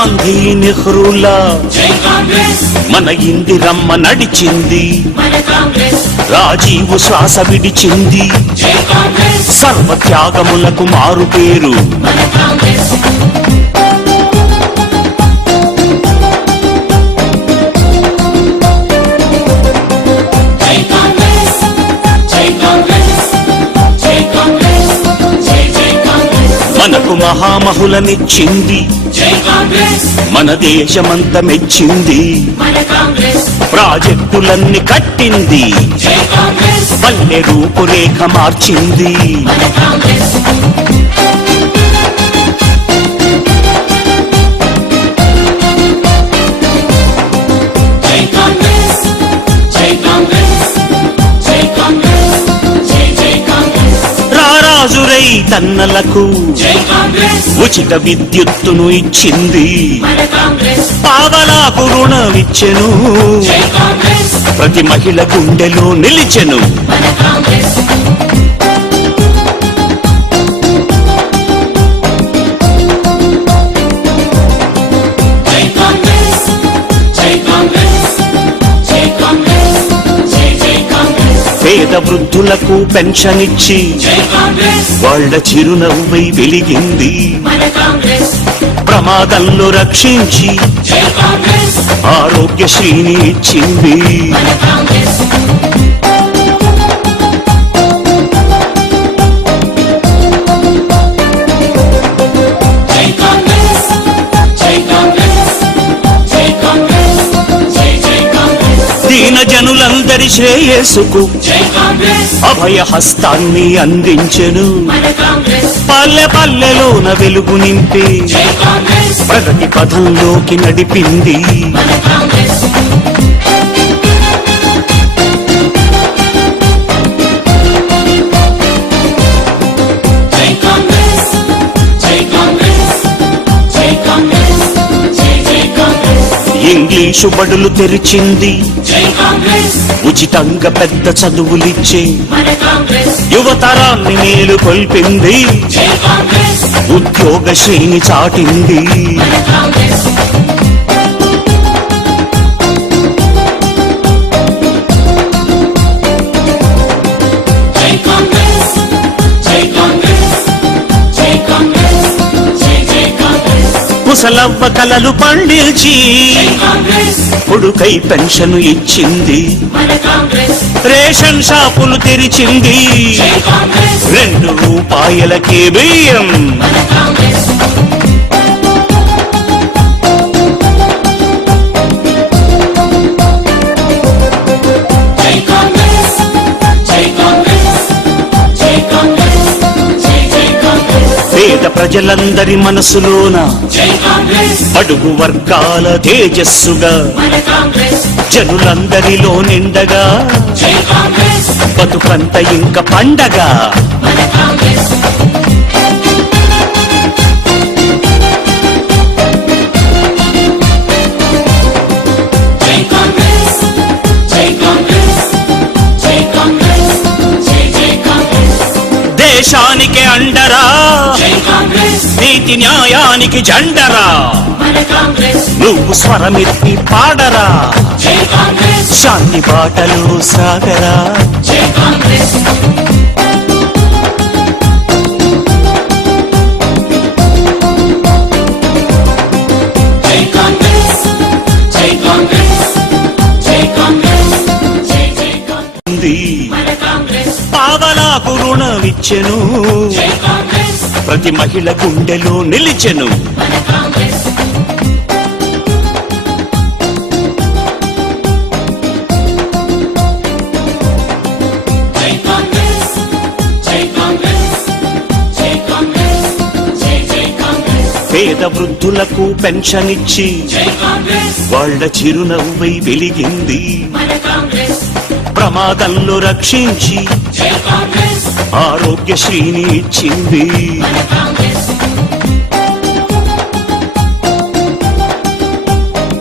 గాంధీ నెహ్రూలా మన ఇందిరమ్మ నడిచింది, రాజీవ్ శ్వాస విడిచింది, సర్వత్యాగములకు మారు పేరు మనకు మహామహులనిచ్చింది, మన దేశమంత మెచ్చింది, ప్రాజెక్టులన్నీ కట్టింది, పల్లె రూపురేఖ మార్చింది. రారాజురై తన్నలకు ఉచిత విద్యుత్తును ఇచ్చింది, పావలాకు రుణమిచ్చెను, ప్రతి మహిళ గుండెలో నిలిచెను. పేద వృద్ధులకు పెన్షన్ ఇచ్చి వాళ్ళ చిరునవ్వై వెలిగింది, ప్రమాదంలో రక్షించి ఆరోగ్యశ్రీని ఇచ్చింది. దీన జనులందరి శ్రేయస్సుకు అభయ హస్తాన్ని అందించెను, పల్లె పల్లెలోన వెలుగు నింపి ప్రగతి పథంలోకి నడిపింది. ఇంగ్లీషు బడులు తెరిచింది, ఉచితంగా పెద్ద చదువులిచ్చే యువతరాన్ని మేలు కొల్పింది, ఉద్యోగ శ్రేణి చాటింది. ముసలవ్వ కలలు పండించి కొడుకై పెన్షన్ ఇచ్చింది, రేషన్ షాపులు తెరిచింది, 2 రూపాయలకే బియ్యం. పేద ప్రజలందరి మనసులోన అడుగు వర్గాల తేజస్సుగా జనులందరిలో నిండగా బతుకంత ఇంక పండగ. దేశానికి అండరా, నీతి న్యాయానికి జెండరా, నువ్వు స్వరమెత్తి పాడరా, శాంతి బాటలో సాగరా. పావలాకు రుణమిచ్చెను, ప్రతి మహిళ గుండెలో నిలిచెను. పేద వృద్ధులకు పెన్షన్ ఇచ్చి వాళ్ళ చిరునవ్వై వెలిగింది, ప్రమాదంలో రక్షించి ఆరోగ్యశ్రీని ఇచ్చింది.